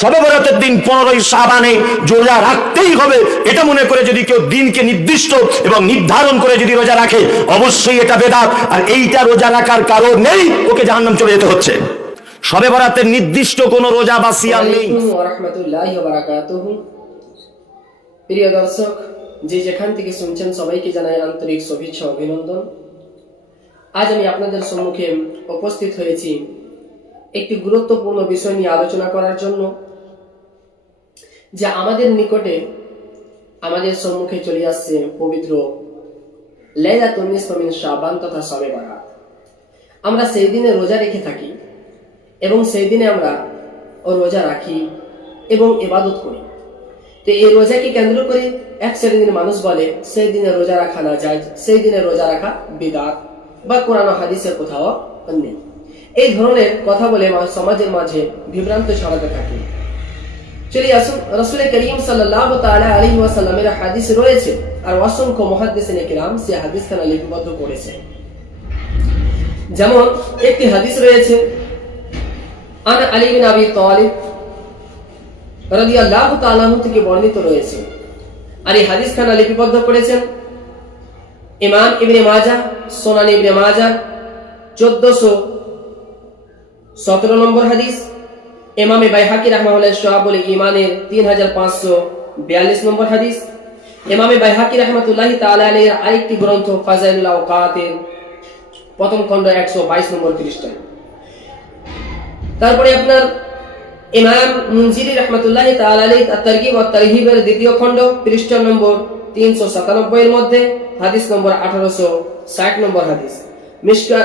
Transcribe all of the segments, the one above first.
সবে বরাতের দিন পনেরোই সাবানে রোজা রাখতেই হবে। এটা মনে করে যদি কেউ দিনকে নির্দিষ্ট এবং নির্ধারণ করে যদি রোজা রাখে, অবশ্যই এটা বেদাত। আর এইটা রোজা রাখার কারণ নেই ওকে জাহান্নাম চলে যেতে হচ্ছে। সবে বরাতের নির্দিষ্ট কোনো রোজা বা সিয়াম নেই। প্রিয় দর্শক, যে যেখান থেকে শুনছেন সবাইকে জানাই আন্তরিক শুভেচ্ছা, অভিনন্দন। আজ আমি আপনাদের সম্মুখে উপস্থিত হয়েছি একটি গুরুত্বপূর্ণ বিষয় নিয়ে আলোচনা করার জন্য। যে আমাদের নিকটে আমাদের সম্মুখে চলে আসছে পবিত্র লেলাতুন নিসফ মিন শাবান তথা সবে বারাত। আমরা সেই দিনে রোজা রেখে থাকি এবং সেই দিনে আমরা ও রোজা রাখি এবং এবাদত করি। তো এই রোজাকে কেন্দ্র করে এক শ্রেণির মানুষ বলে, সেই দিনে রোজা রাখা না যায়, সেই দিনে রোজা রাখা বিদাত বা কোরআন হাদিসের কোথাও নেই। এই ধরনের কথা বলে সমাজের মাঝে বিভ্রান্ত ছড়াতে থাকে। চলে আসুন রসুল করিম সাল্লাল্লাহু তাআলা আলাইহি ওয়াসাল্লামের হাদিস রয়েছে। আর অসংখ্য মুহাদ্দিসিনে কিরাম সে হাদিস খানা লিপিবদ্ধ করেছে। যেমন একটি হাদিস রয়েছে, আন আলী বিন আবি তালিব রাদিয়াল্লাহু তাআলা আনহু থেকে বর্ণিত রয়েছে। আর এই হাদিস খানা লিপিবদ্ধ করেছেন ইমাম ইবনে মাজাহ, সোনান ইবনে মাজাহ 1400 17 নম্বর হাদিস। ইমামে বাইহাকি রাহমাহুল্লাহ শুআবুল ঈমানের 3542 নম্বর হাদিস। ইমামে বাইহাকি রাহমাতুল্লাহি আলাইহির আরেকটি গ্রন্থ, ফাজাইলুল আওকাতের প্রথম খণ্ড 122 নম্বর পৃষ্ঠা তারপরে আপনার ইমাম মুনজিরি রহমতুল্লাহ তাআলাহি তারগিব ও তারহিবের দ্বিতীয় খণ্ড, পৃষ্ঠা নম্বর তিনশো সাতানব্বই এর মধ্যে, হাদিস নম্বর আঠারোশো ষাট নম্বর হাদিস।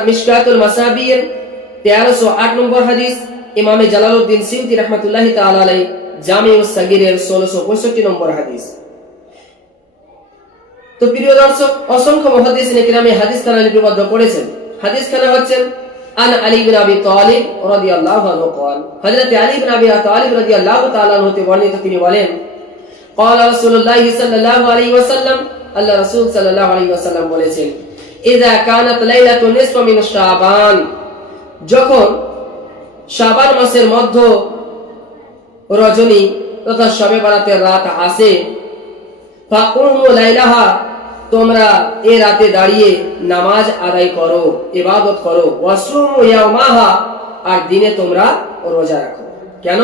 মিশকাতুল মাসাবির তেরোশো আট নম্বর হাদিস ইমামে জালালউদ্দিন সিউতি রহমতুল্লাহ তাআলাই জামিউ সাগিরের ষোলোশো পঁয়ষট্টি নম্বর হাদিস তো প্রিয় দর্শক অসংখ্য মহাদিস নেকিরামে হাদিস খানা লিপিবদ্ধ করেছেন হাদিস খানা হচ্ছেন আন আলী বিন আবি তালিব রাদিয়াল্লাহু আনহু قال হযরত আলী বিন আবি তালিব রাদিয়াল্লাহু তাআলা আনহু হতে বর্ণিত তিনি বলেন قال رسول الله صلى الله عليه وسلم আল্লাহ রাসূল সাল্লাল্লাহু আলাইহি ওয়াসাল্লাম বলেছেন ইযা কানাত লাইলাতুন নিসফ মিন শাবান যখন শাবান মাসের মধ্য রজনী তথা শবে বারাতের রাত আসে। লাইলাহা, তোমরা এ রাতে দাঁড়িয়ে নামাজ আদায় করো, ইবাদত করো। ইয়াওমাহা, আর দিনে তোমরা রোজা রাখো। কেন?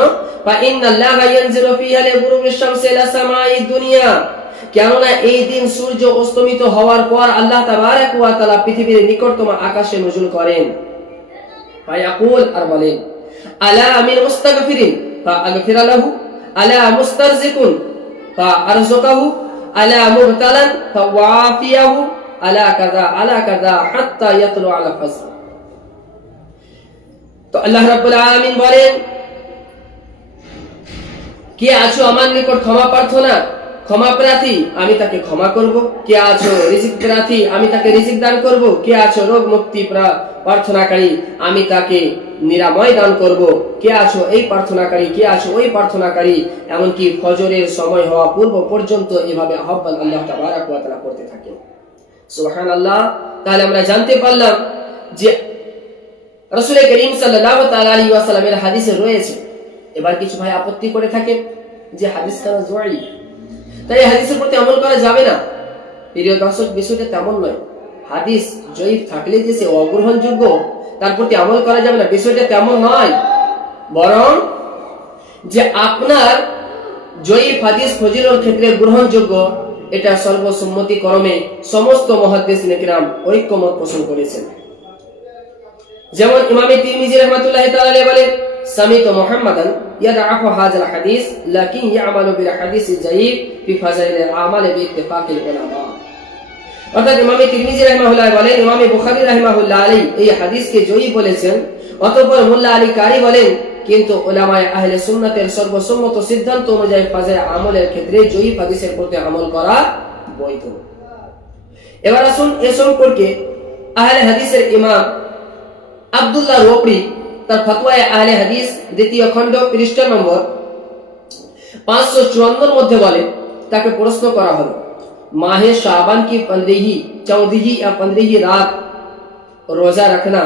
ইয়ানজিলু ফিহা সামাই দুনিয়া। কেননা এই দিন সূর্য অস্তমিত হওয়ার পর আল্লাহ তাবারক ওয়া তাআলা পৃথিবীর নিকটতম আকাশে নজুল করেন। ফায়াকুল আর বলেন আলা আমিন মুস্তাগফিরিন ফা আগফিরা লাহু আলা মুস্তারজিকুন ফা আরযুকাহু আলা মুবতালান ফা ওয়াফিয়াহু আলা কাযা আলা কাযা হাত্তা ইয়াতলু আলা ফজর তো আল্লাহ রাব্বুল আলামিন বলেন, কে আছো আমার নিকট ক্ষমা প্রার্থনা? ক্ষমা প্রার্থী, আমি তাকে ক্ষমা করব। কে আছো? রিজিক প্রার্থী, আমি তাকে রিজিক দান করব। কে আছো? রোগ মুক্তি প্রা- প্রার্থনাকারী, আমি তাকে নিরাময় দান করব। কে আছো? এই প্রার্থনাকারী, কে আছো? ওই প্রার্থনাকারী। এমনকি ফজরের সময় হওয়া পূর্ব পর্যন্ত এভাবে আহ্বান আল্লাহ তাবারাক ওয়া তাআলা করতে থাকেন সুবহানাল্লাহ, তাহলে আমরা জানতে পারলাম যে রসুল করিম সাল্লাল্লাহু তাআলা আলাইহি ওয়াসাল্লামের হাদিসে রয়েছে। এবার কিছু ভাই আপত্তি করে থাকে যে হাদিস কানা জয়ী তাই হাদিসের প্রতি আমল করা যাবে না। প্রিয় দর্শক, বিষয়টা তেমন নয়। হাদিস জয়ীফ থাকলে যে সে অগ্রহণযোগ্য, তার প্রতি আমল করা যাবে না। বিষয়টা তেমন নয়। বরং যে আপনার জয়ীফ হাদিস ফজিলর ক্ষেত্রে গ্রহণযোগ্য, এটা সর্বসম্মতি ক্রমে সমস্ত মহাদেশ নেকরাম ঐক্যমত পোষণ করেছেন। যেমন ইমামে তিরমিজি রহমাতুল্লাহ তাআলা বলেন ইয়াদআফু হাযাল হাদিস লাকিন ইয়ামালু বিল হাদিস জাইদ ফি ফাজাইল আমাল বি ইত্তিফাকিল উলামা অর্থাৎ ইমামে তিরমিজি রাহিমাহুল্লাহ বলেন, ইমামে বুখারী রাহিমাহুল্লাহ আলাইহি এই হাদিসকে জয়ী বলেছেন। অতঃপর মোল্লা আলী কারি বলেন, কিন্তু ওলামায়ে আহলে সুন্নাতের সর্বসম্মত সিদ্ধান্ত অনুযায়ী ফাজাইল আমলের ক্ষেত্রে জয়ী হাদিসের প্রতি আমল করা বৈধ। এবার আসুন এ সম্পর্কে আহলে হাদিসের ইমাম আব্দুল্লাহ রোপড়ি তার ফতোয়ায় আহলে হাদিস দ্বিতীয় খণ্ড পৃষ্ঠা নম্বর পাঁচশো চুয়ান্নর মধ্যে বলে তাকে প্রশ্ন করা হলো माह शाबान की पंद्रही चौदही या पंद्रही रात रोजा रखना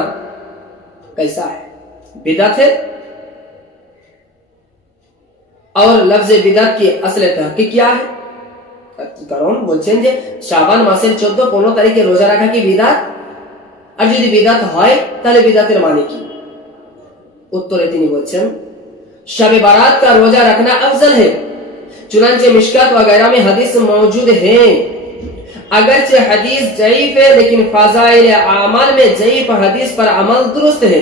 कैसा है बिदत है और लफ्ज बिदात की असल तहकीक क्या है কারণ বলছেন যে শাবান মাসের চোদ্দ পনেরো তারিখে রোজা রাখা কি বিদাত আর যদি বিদাত হয় তাহলে বিদাতের মানে কি उत्तरे তিনি বলছেন शब बारात का रोजा रखना अफजल है चुनाचे मिशकात वगैरह में हदीस मौजूद है अगरचे हदीस जयीफ है लेकिन फाजाइल अमाल में जयीफ हदीस पर अमल दुरुस्त है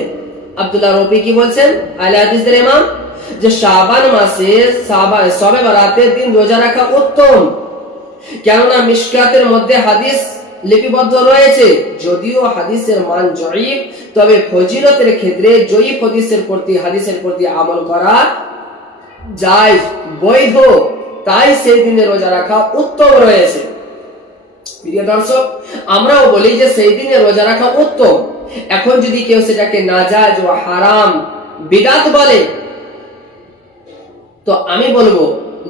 আব্দুল্লাহ রবি কি বলছেন আলে হাদিসদের ইমাম যে শাবান মাসে সাবা- সবে বারাতের দিন রোজা রাখা উত্তম কেননা মিশকাতের মধ্যে হাদিস লিপিবদ্ধ রয়েছে। যদিও হাদিসের মান জয়ীফ, তবে ফজিলতের ক্ষেত্রে জয়ীফ হাদিসের প্রতি হাদিসের প্রতি আমল করা যায় বৈধ। তাই সেই দিনে রোজা রাখা উত্তম রয়েছে। প্রিয় দর্শক, আমরাও বলি যে সেই দিনে রোজা রাখা উত্তম। এখন যদি কেউ সেটাকে নাজাজ ও হারাম, বিদাত বলে, তো আমি বলব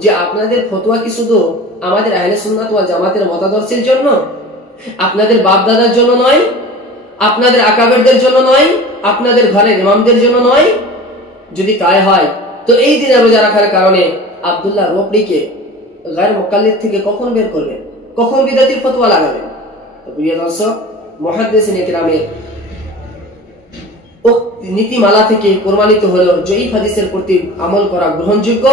যে আপনাদের ফতোয়া কি শুধু আমাদের আহলে সুন্নাত ওয়াল জামাতের মতাদর্শের জন্য? আপনাদের বাপ দাদার জন্য নয়, আপনাদের আকাবেরদের জন্য নয়, আপনাদের ঘরের ইমামদের জন্য নয়। যদি তাই হয়, তো এই দিনে রোজা রাখার কারণে আবদুল্লাহ রোপড়িকে গায়ের মোকাল্লির থেকে কখন বের করবেন? কখন বিদাতির ফতোয়া লাগাবেন? প্রিয় দর্শক মহাদেশ একরামের উক্ত নীতিমালা থেকে প্রমাণিত হলো, জয়ীফ হাদিসের প্রতি আমল করা গ্রহণযোগ্য।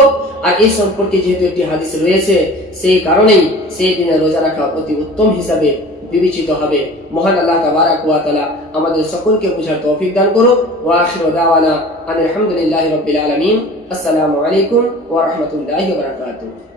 আর এই সম্পর্কে যেহেতু একটি হাদিস রয়েছে, সেই কারণেই সেই দিনে রোজা রাখা অতি উত্তম হিসাবে বিবেচিত হবে। মহান আল্লাহ তাবারাক ওয়া তাআলা আমাদের সকলকে বোঝার তৌফিক দান করুক। ওয়া আখিরু দাওয়ানা আলহামদুলিল্লাহি রাব্বিল আলামিন। আসসালামু আলাইকুম ওয়া রাহমাতুল্লাহি ওয়া বারাকাতুহু।